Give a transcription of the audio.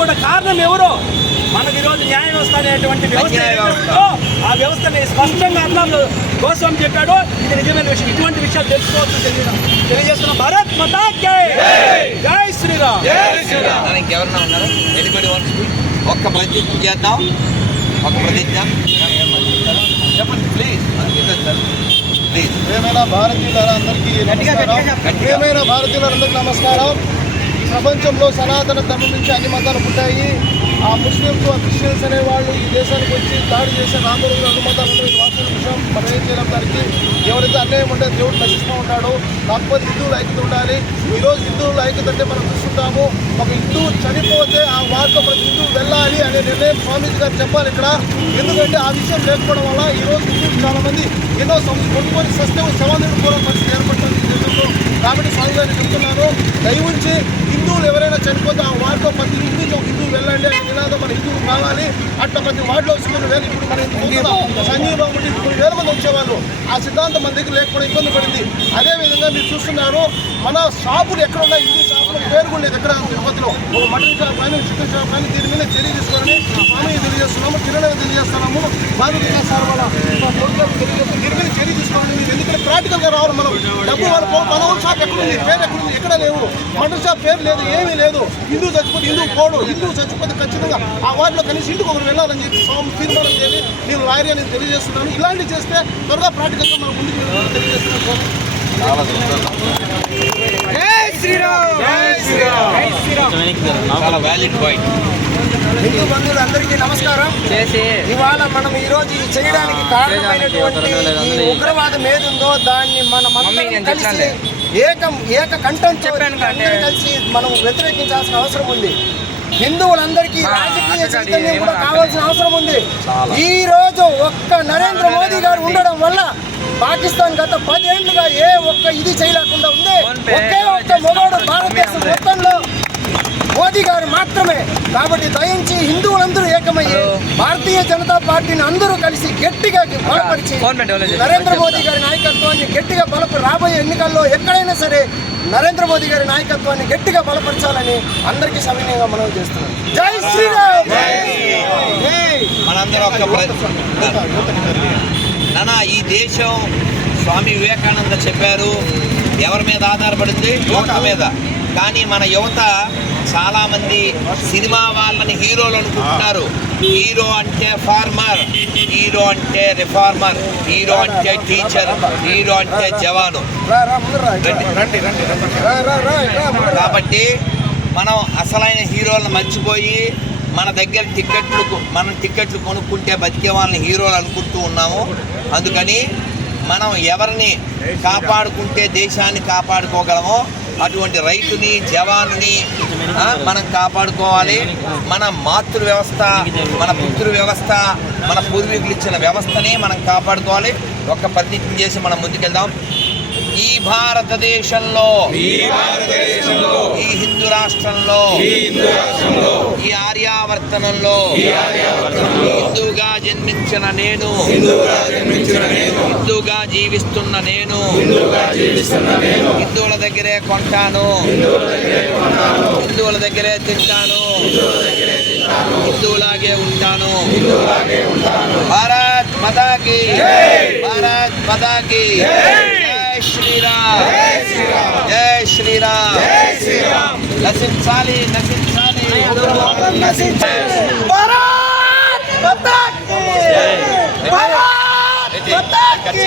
కూడా కారణం ఎవరు? మనకు ఈరోజు న్యాయ వ్యవస్థ అనేటువంటి వ్యవస్థ ఆ వ్యవస్థని స్పష్టంగా అన్నాను గోస్వామి చెప్పాడు. ఇది నిజమైన విషయం. ఇటువంటి విషయాలు తెలుసుకోవచ్చు తెలియజేస్తున్నాం. భారత్ మాతా కీ జై శ్రీరామ్. ఇంకెవరన్నా ఉన్నారు? ఒక్క ప్రతిజ్ఞ చేద్దాం. ఒక ప్రతిజ్ఞ చెప్పండి ప్లీజ్. ప్లీజ్. ప్రియమైన భారతీయులందరికీ నమస్కారం. ప్రపంచంలో సనాతన ధర్మం నుంచి అన్ని మతాలు పుట్టాయి. ఆ ముస్లింలు క్రిస్టియన్స్ అనేవాళ్ళు ఈ దేశానికి వచ్చి దాడి చేసే రాముడు అన్ని మతాలు వాస్తవ విషయం మనం ఏం చేయలేం. దానికి ఎవరైతే అన్యాయం ఉంటే దేవుడు నశిస్తూ ఉంటాడు. కాకపోతే హిందువులు ఐక్యత ఉండాలి. ఈరోజు హిందువులు ఐక్యత అంటే మనం చూస్తుంటాము. ఒక హిందువు చనిపోతే ఆ వార్త ప్రతి హిందువు వెళ్ళాలి అనే నిర్ణయం స్వామీజీ గారు చెప్పాలి ఇక్కడ. ఎందుకంటే ఆ విషయం లేకపోవడం వల్ల ఈరోజు హిందువులు చాలామంది ఎన్నో కొనుక్కొని సస్తే శవాలను కూడా పరిస్థితి ఏర్పడుతుంది దేశంలో. కాబట్టి స్వామి గారిని చెప్తున్నాను, దయవుంచి హిందువులు ఎవరైనా చనిపోతే ఆ వార్డులో ప్రతి హిందువు వెళ్ళండి అనే నినాదం మన హిందువులు కావాలి. అట్లా ప్రతి వార్డులో వస్తున్న వేలు ఇప్పుడు మన సంజీవ్ బాబు 3,000 మంది వచ్చేవాళ్ళు. ఆ సిద్ధాంతం మన దగ్గర లేకపోవడం ఇబ్బంది పడింది. అదేవిధంగా మీరు చూస్తున్నారు మన షాపులు ఎక్కడ ఉన్నాయి, హిందూ షాపులు పేరు కూడా లేదు ఎక్కడ తిరుపతిలో. ఒక మటన్ షాప్ కానీ చికెన్ షాప్ కానీ దీని మీద చర్య తీసుకోవాలని స్వామి తెలియజేస్తున్నాము. కిరణ్ తెలియజేస్తున్నాము. భారతీయ సార్ వాళ్ళ దీని మీద చర్య తీసుకోవాలని. మీరు ఎందుకంటే ప్రాక్టికల్గా రావాలి. మనం డబ్బు వాళ్ళ మన షాప్ ఎక్కడుంది, పేరు ఎక్కడుంది, ఎక్కడ లేవు. మటన్ షాప్ పేరు లేదు, ఏమీ లేదు. హిందూ చచ్చిపోతే హిందూ పోడు, హిందూ చచ్చిపోతే ఖచ్చితంగా ఆ వార్డులో కనీసం ఇంటికి ఒకరు వెళ్ళాలని చెప్పి స్వామి తీర్మానం చేయాలి. నేను లాయర్ అని తెలియజేస్తున్నాను. ఇలాంటివి చేస్తే త్వరగా ప్రాక్టికల్గా మనం ముందుకు తెలియజేస్తున్నాను. హిందూ బంధువులందరికీ నమస్కారం. ఇవాళ మనం ఈరోజు చేయడానికి కారణమైనటువంటి ఈ ఉగ్రవాదం ఏదుందో దాన్ని మనం కలిసి ఏక కంఠంతో కలిసి మనం వ్యతిరేకించాల్సిన అవసరం ఉంది. హిందువులందరికీ రాజకీయ చైతన్యం కూడా కావాల్సిన అవసరం ఉంది. ఈ రోజు ఒక్క నరేంద్ర మోదీ గారు ఉండడం వల్ల పాకిస్తాన్ గత 10 ఏళ్లుగా ఏ ఒక్క ఇది చేయలేకుండా ఉంది. ఒకే ఒక్క మొదడు భారతదేశం మొత్తంలో మోదీ గారు మాత్రమే. కాబట్టి దయించి హిందువులందరూ ఏకమయ్యి భారతీయ జనతా పార్టీని అందరూ కలిసి గట్టిగా బలపరిచి నరేంద్ర మోదీ గారి నాయకత్వాన్ని గట్టిగా రాబోయే ఎన్నికల్లో ఎక్కడైనా సరే నరేంద్ర మోదీ గారి నాయకత్వాన్ని గట్టిగా బలపరచాలని అందరికీ సవినయంగా మనవి చేస్తున్నాం. జై శ్రీరామ్. ఈ దేశం స్వామి వివేకానంద చెప్పారు ఎవరి మీద ఆధారపడింది? యువత మీద. కానీ మన యువత చాలామంది సినిమా వాళ్ళని హీరోలు అనుకుంటున్నారు. హీరో అంటే ఫార్మర్, హీరో అంటే రిఫార్మర్, హీరో అంటే టీచర్, హీరో అంటే జవాను. కాబట్టి మనం అసలైన హీరోలను మర్చిపోయి మన దగ్గర టికెట్లు కొనుక్కుంటే బతికే వాళ్ళని హీరోలు అనుకుంటూ ఉన్నాము. అందుకని మనం ఎవరిని కాపాడుకుంటే దేశాన్ని కాపాడుకోగలమో అటువంటి రైతుని, జవానుని మనం కాపాడుకోవాలి. మన మాతృ వ్యవస్థ, మన పితృ వ్యవస్థ, మన పూర్వీకులు ఇచ్చిన వ్యవస్థని మనం కాపాడుకోవాలి. ఒక్క ప్రతిజ్ఞ చేసి మనం ముందుకెళ్దాం. ఈ భారతదేశంలో, ఈ హిందూ రాష్ట్రంలో, ఈ ఆర్యావర్తనంలో హిందూగా జన్మించిన నేను, హిందూగా జీవిస్తున్న నేను హిందువుల దగ్గరే కొంటాను, హిందువుల దగ్గరే తింటాను, హిందువులాగే ఉంటాను. భారత్ మాతా కీ, భారత్ మాతా కీ. శ్రీరామ్, జై శ్రీరామ్. నశించాలి, నశించాలి. భారత్ మాతా కీ, భారత్ మాతా కీ.